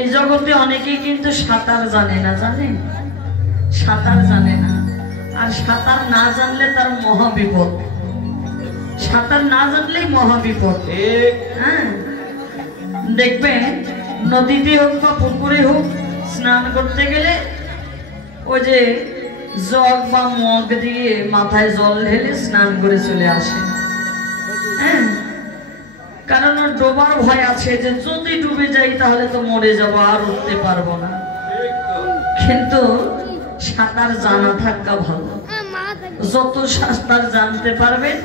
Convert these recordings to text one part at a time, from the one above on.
এই জগতে অনেকেই কিন্তু সাঁতার জানে না, জানেন? সাঁতার জানে না, আর সাঁতার না জানলে তার মহা বিপদ। সাঁতার না জানলেই মহা বিপদ। হ্যাঁ, দেখবেন নদীতে হোক বা পুকুরে হোক, স্নান করতে গেলে ওই যে জগ বা মগ দিয়ে মাথায় জল ঢেলে স্নান করে চলে আসে। হ্যাঁ, কারণ ওর ডোবার ভয় আছে যে যদি ডুবে যাই তাহলে তো মরে যাবো, আর উঠতে পারবো না। কিন্তু সাঁতার জানা থাকা ভালো। যত সাঁতার জানতে পারবেন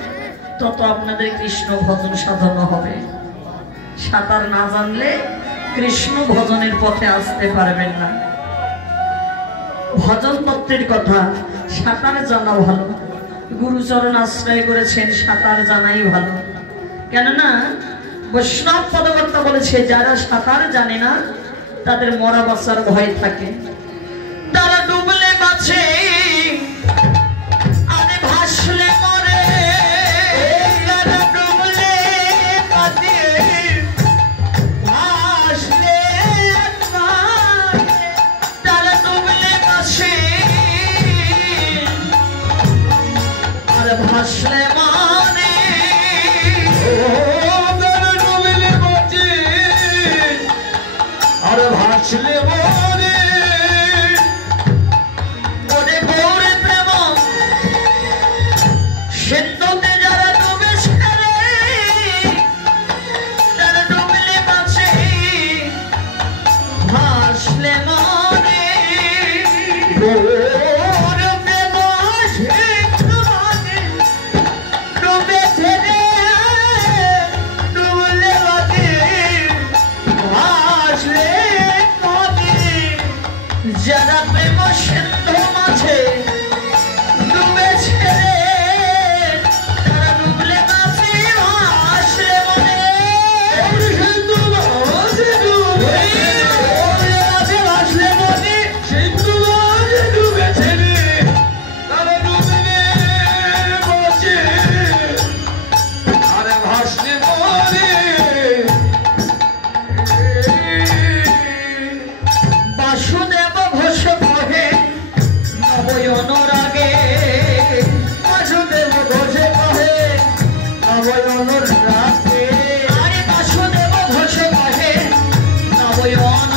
তত আপনাদের কৃষ্ণ ভজন সাধন হবে। সাঁতার না জানলে কৃষ্ণ ভজনের পথে আসতে পারবেন না। ভজন তত্ত্বের কথা, সাঁতার জানা ভালো। গুরুচরণ আশ্রয় করেছেন, সাঁতার জানাই ভালো। কেননা বৈষ্ণব পদকর্তা বলেছে, যারা সাঁতার জানে না তাদের মরা বাঁচার ভয় থাকে। তারা ডুবলে বাঁচে, আরে ভাসলে মরে। তারা ডুবলে বাঁচে, ভাসলে মরে। তারা ডুবলে বাঁচে, আর ভাসলে মরে। আর ভাসলে মরে। ওরে গৌরে প্রেম সিন্ধুতে যারা ডুবেছে রে, তারা ডুবলে বাঁচে, ভাসলে মরে। গৌরে প্রেম সিন্ধুতে ডুবেছে রে, ডুবলে বাঁচে, ভাসলে যারা প্রেম সিন্ধু মাঝে ডুবেছে রে, তারা ডুবলে বাঁচে, ভাসলে মরে। সিন্ধু মাঝে ডুবেছে, ভাসলে মরে। সিন্ধু মাঝে ডুবেছে রে, তারা ডুবলে বাঁচে, আর ভাসলে মরে। বাসুদেব ঘোষ কহে নবয়নরাগে, বাসুদেব ঘোষ কহে নবয়নরাগে। আরে বাসুদেব ঘোষ কহে নবয়ন